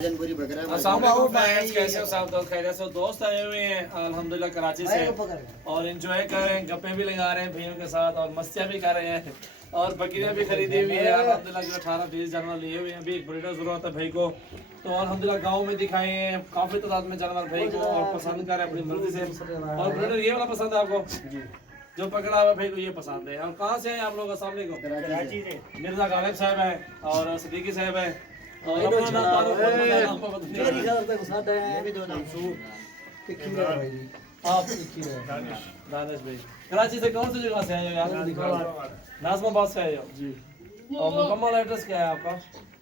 कैसे हो साहब? तो खैरियत से दोस्त आए हुए हैं अल्हम्दुलिल्लाह कराची से और एंजॉय कर रहे हैं, गप्पे भी लगा रहे हैं भैयों के साथ और मस्तियाँ भी कर रहे हैं और बकरियाँ भी खरीदी हुई है अल्हम्दुलिल्लाह। जो 18-20 जानवर लिए हुए हैं, अभी एक ब्रीडर जरूरत है भाई को, तो अल्हम्दुलिल्लाह गाँव में दिखाए हैं काफी तादाद में जानवर भाई को और पसंद कर रहे हैं अपनी मर्जी से। और ब्रीडर ये वाला पसंद है आपको जो पकड़ा हुआ भाई को, ये पसंद है। और कहाँ से हैं आप लोग? अस्सलाम वालेकुम। मिर्जा गालिब साहब है और सिद्दीकी साहब है। दानिश भाई कराची से कौन सी जगह से आए हो यार? नाज़माबाद से आए हो जी। और मुकम्मल एड्रेस क्या है आपका?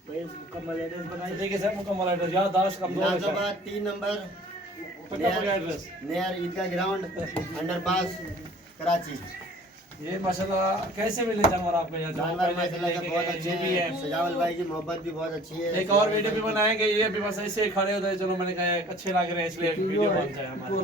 मुकम्मल एड्रेस बताइए। ठीक है सर, मुकम्मल एड्रेस याददाश्त कमजोर है। नाज़माबाद 3 नंबर एड्रेस नियर ईदगाह ग्राउंड अंडरपास कराची। ये माशाल्लाह कैसे मिले जानवर आपको? यहाँ जानवर माशाल्लाह बहुत अच्छे भी है, सजावल भाई की मोहब्बत भी बहुत अच्छी है। एक और वीडियो भी बनाएंगे, ये भी बस ऐसे ही खड़े होते हैं, चलो मैंने कहा अच्छे लग रहे हैं इसलिए वीडियो बन जाए हमारा।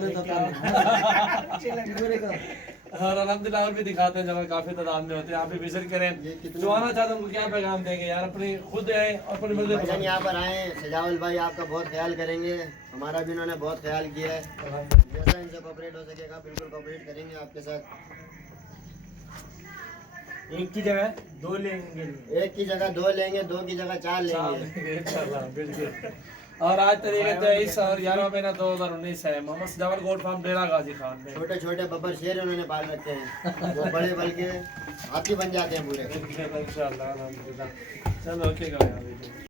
और अल्हम्दुलिल्लाह और भी दिखाते हैं जानवर काफी तादाद में होते हैं, आप भी विजिट करें। जो आना चाहते हैं उनको क्या पैगाम देंगे यार? अपनी खुद है अपनी मर्जी भाईजान यहाँ पर आए, सजावल भाई आपका बहुत ख्याल करेंगे, हमारा भी उन्होंने बहुत ख्याल किया है। जैसा इनसे कोऑपरेट हो सकेगा बिल्कुल कोऑपरेट करेंगे आपके साथ। एक की जगह दो लेंगे, एक की जगह 2 लेंगे, 2 की जगह 4 लेंगे इंशाल्लाह बिल्कुल। और आज तारीख 23 और 11वां महीना 2019 है। मोहम्मद सजावल गोट फार्म डेरा गाजी खान में छोटे छोटे बब्बर शेर उन्होंने पाल रखे हैं, वो बड़े बल्कि हाथी बन जाते हैं पूरे। इंशाल्लाह अल्हम्दुलिल्लाह। चलो ओके।